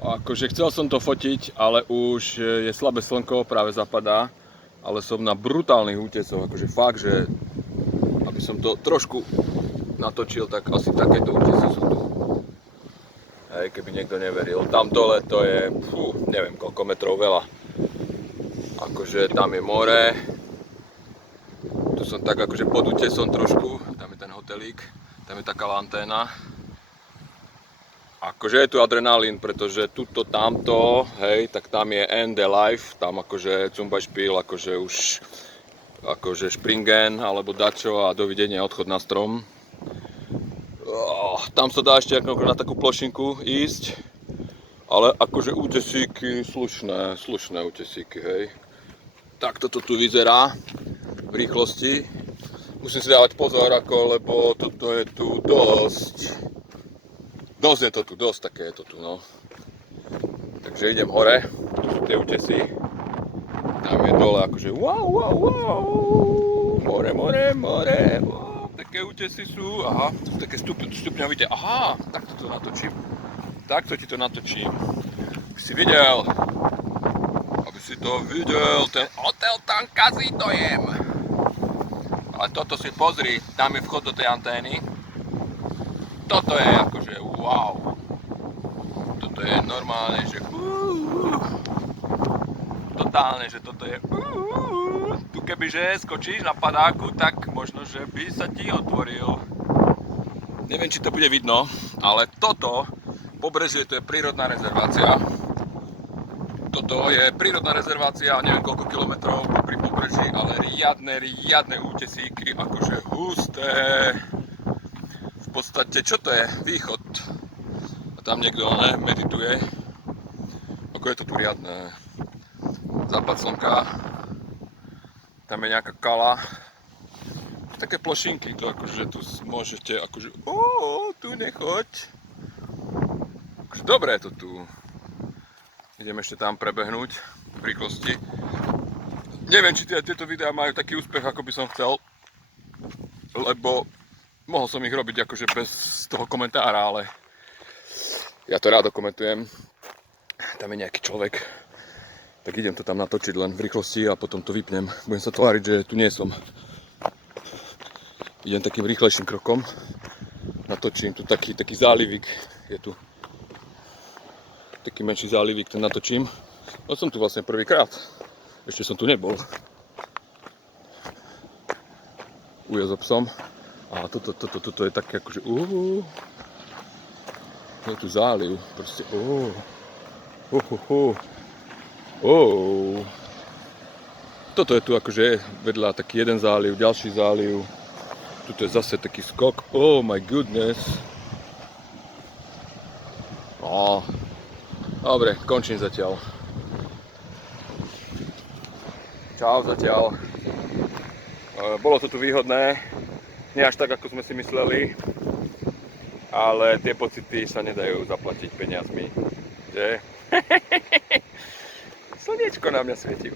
Akože chcel som to fotiť, ale už je slabé slnko, práve zapadá, ale som na brutálnych útesoch, akože fakt, že aby som to trošku natočil, tak asi takéto útesy sú tu. Hej, keby niekto neveril. Tam dole to je, neviem koľko metrov, veľa. Akože tam je more. Tu som tak akože pod útesom trošku, tam je ten hotelík, tam je taká lanténa. Akože je tu adrenalín, pretože tuto, tamto, hej, tak tam je end the life, tam akože Zumbeispiel, akože už akože Springen alebo dačo a dovidenia, odchod na strom. Tam sa dá ešte ako na takú plošinku ísť, ale akože útesíky, slušné útesíky, hej. Takto to tu vyzerá v rýchlosti. Musím si dávať pozor, lebo toto je tu dosť je to tu, také je to tu, no. Takže idem hore, tu sú tie útesy. Tam je dole akože wow, more, také útesy sú, aha, to sú také stupňovité, aha, takto to natočím. Takto ti to natočím. Aby si videl, ten hotel tam kazí dojem. Ale toto si pozri, tam je vchod do tej antény. Toto je akože wow. Toto je normálne, že totálne, že toto je tu kebyže skočíš na padáku, tak možno, že by sa ti otvoril. Neviem, či to bude vidno, ale toto pobrežie, to je prírodná rezervácia. Toto je prírodná rezervácia, neviem koľko kilometrov pri pobreží, ale riadne útesíky, akože husté. V podstate, čo to je? Východ. A tam niekto medituje. Ako je to tu riadne. Západ slnka. Tam je nejaká kala. Také plošinky, to akože tu môžete, akože tu nechoď. Akože dobré je to tu. Idem ešte tam prebehnúť v rýchlosti. Neviem, či tieto videá majú taký úspech, ako by som chcel. Lebo mohol som ich robiť akože bez toho komentára, ale ja to rád komentujem. Tam je nejaký človek, tak idem to tam natočiť len v rýchlosti a potom to vypnem. Budem sa tváriť, že tu nie som. Idem takým rýchlejším krokom. Natočím tu taký zálivík. Je tu taký menší zálivík, ten natočím. No som tu vlastne prvýkrát. Ešte som tu nebol. Ujo so psom. A toto je také akože je tu záliv, proste Toto je tu akože vedľa taký jeden záliv, ďalší záliv. Tuto je zase taký skok, oh my goodness. Dobre, končím zatiaľ. Čau zatiaľ. Bolo to tu výhodné. Nie až tak, ako sme si mysleli, ale tie pocity sa nedajú zaplatiť peniazmi, že? Slniečko na mňa svieti.